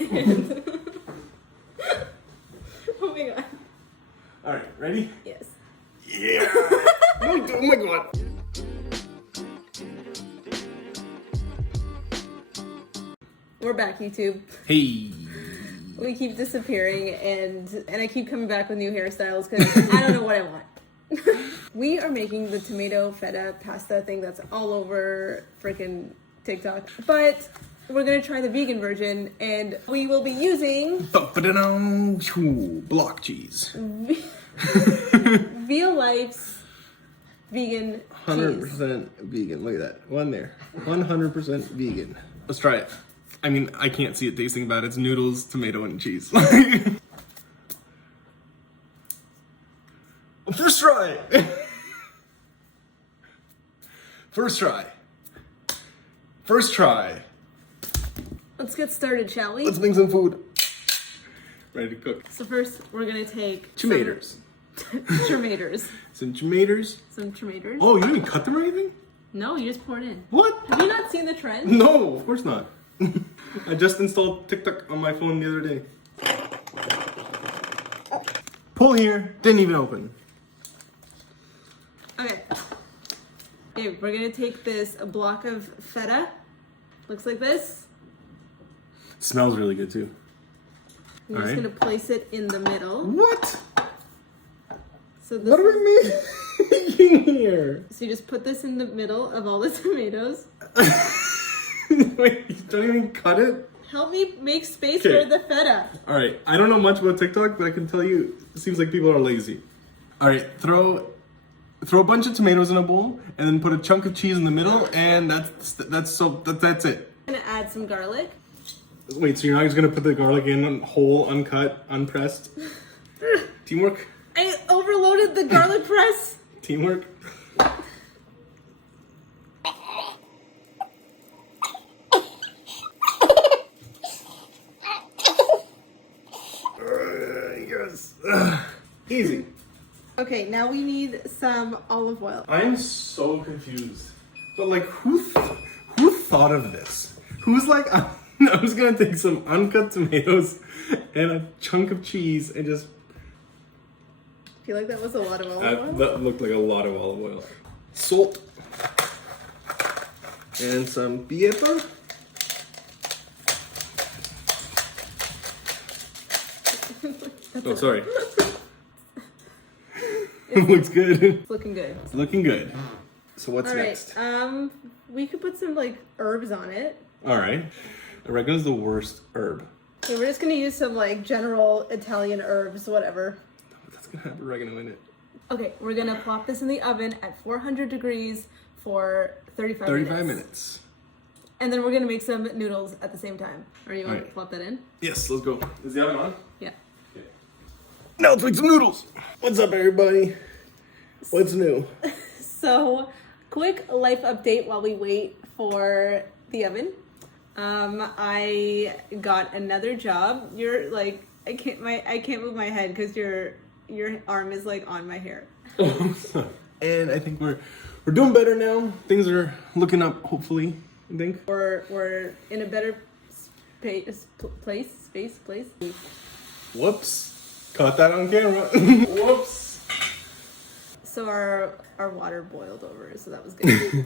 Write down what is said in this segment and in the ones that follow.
And oh my god. Alright, ready? Yes. Yeah! Oh my god! We're back, YouTube. Hey! We keep disappearing and I keep coming back with new hairstyles because I don't know what I want. We are making the tomato feta pasta thing that's all over freaking TikTok. But we're gonna try the vegan version and we will be using block cheese. Real Life's vegan 100% vegan. Look at that. One there. 100% vegan. Let's try it. I mean, I can't see it tasting bad. It's noodles, tomato, and cheese. First try! First try. First try. Let's get started, shall we? Let's make some food. Ready to cook. So first, we're gonna take Tomatoes. tomatoes. Some tomatoes. Some tomatoes. Oh, you didn't cut them or anything? No, you just pour it in. What? Have you not seen the trend? No, of course not. I just installed TikTok on my phone the other day. Pull here, didn't even open. Okay. Okay, we're gonna take a block of feta. Looks like this. Smells really good too. We're just gonna place it in the middle. What? So this What are we making here? So you just put this in the middle of all the tomatoes. Wait, you don't even cut it? Help me make space Okay. for the feta. Alright, I don't know much about TikTok, but I can tell you, it seems like people are lazy. Alright, throw a bunch of tomatoes in a bowl, and then put a chunk of cheese in the middle, and that's it. I'm gonna add some garlic. Wait, so you're not just gonna put the garlic in whole, uncut, unpressed? Teamwork? I overloaded the garlic press. Teamwork? Yes. Easy. Okay, now we need some olive oil. I'm so confused. But like, who thought of this? Who's like, I'm just gonna take some uncut tomatoes and a chunk of cheese and just... I feel like that was a lot of olive oil. That looked like a lot of olive oil. Salt. And some pepper. Oh, sorry. It looks good. It's looking good. It's looking good. So what's All right. next? We could put some like herbs on it. All right. Oregano's the worst herb. Okay, we're just gonna use some like general Italian herbs, whatever. That's gonna have oregano in it. Okay, we're gonna plop this in the oven at 400 degrees for 35 minutes. And then we're gonna make some noodles at the same time. Are you want to plop that in? Yes, let's go. Is the oven on? Yeah. Okay. Now let's make some noodles. What's up, everybody? What's new? So, quick life update while we wait for the oven. I got another job. You're like, I can't move my head because your arm is like on my hair. And I think we're doing better now. Things are looking up, hopefully. I think We're in a better place. Whoops! Caught that on camera. Whoops! So our water boiled over, so that was good.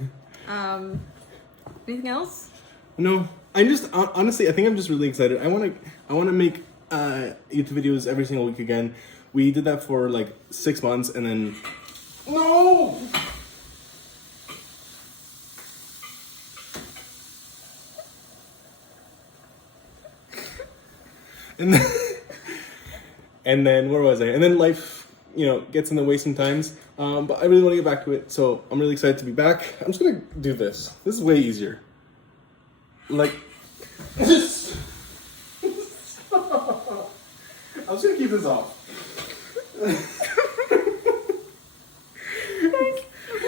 Anything else? No, I'm just honestly, I think I'm just really excited. I want to make YouTube videos every single week again. We did that for like 6 months, and then no. And then where was I? And then life, gets in the way sometimes. But I really want to get back to it, so I'm really excited to be back. I'm just gonna do this. This is way easier. Like, I'm just gonna keep this off. We're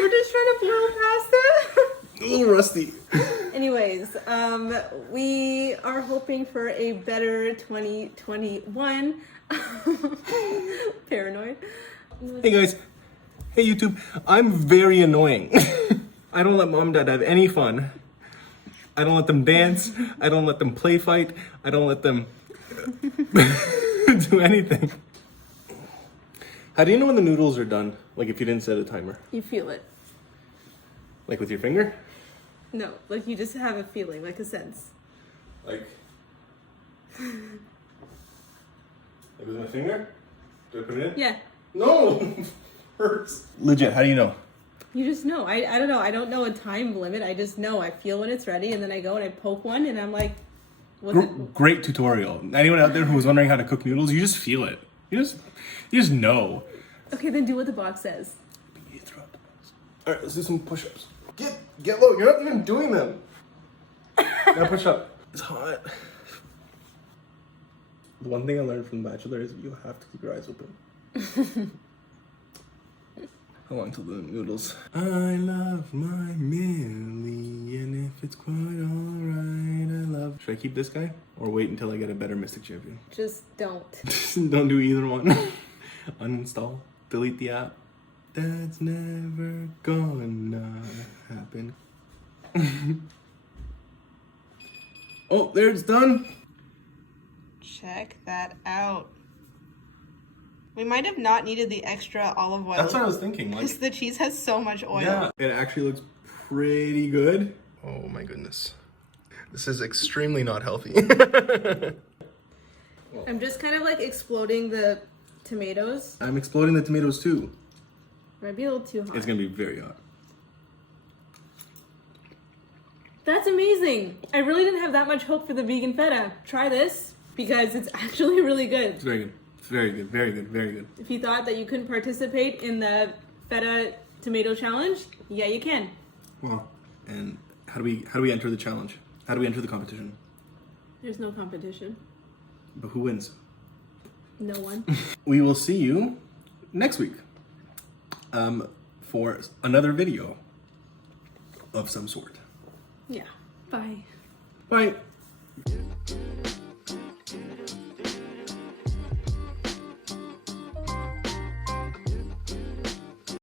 just trying to blow past it. A little rusty. Anyways, we are hoping for a better 2021. Paranoid. Hey guys. Hey YouTube. I'm very annoying. I don't let mom and dad have any fun. I don't let them dance. I don't let them play fight. I don't let them do anything. How do you know when the noodles are done? Like if you didn't set a timer? You feel it. Like with your finger? No, like you just have a feeling, like a sense. Like with my finger? Do I put it in? Yeah. No! Hurts. Legit, how do you know? You just know. I don't know. I don't know a time limit. I just know. I feel when it's ready, and then I go and I poke one, and I'm like, what's it? Great tutorial. Anyone out there who was wondering how to cook noodles, you just feel it. You just know. Okay, then do what the box says. You throw out the box. All right, let's do some push-ups. Get low. You're not even doing them. Now push up. It's hot. The one thing I learned from The Bachelor is you have to keep your eyes open. How long till the noodles? I love my Millie, and if it's quite alright, I love. Should I keep this guy or wait until I get a better Mystic Champion? Just don't. Don't do either one. Uninstall, delete the app. That's never gonna happen. Oh, there it's done. Check that out. We might have not needed the extra olive oil. That's what I was thinking. Like, because the cheese has so much oil. yeah, it actually looks pretty good. Oh my goodness. This is extremely not healthy. I'm just kind of like exploding the tomatoes. I'm exploding the tomatoes too. Might be a little too hot. It's gonna be very hot. That's amazing. I really didn't have that much hope for the vegan feta. Try this because it's actually really good. It's very good. It's very good. Very good. Very good. If you thought that you couldn't participate in the feta tomato challenge, yeah, you can. Wow. And how do we enter the challenge? How do we enter the competition? There's no competition. But who wins? No one. We will see you next week for another video of some sort. Yeah. Bye. Bye.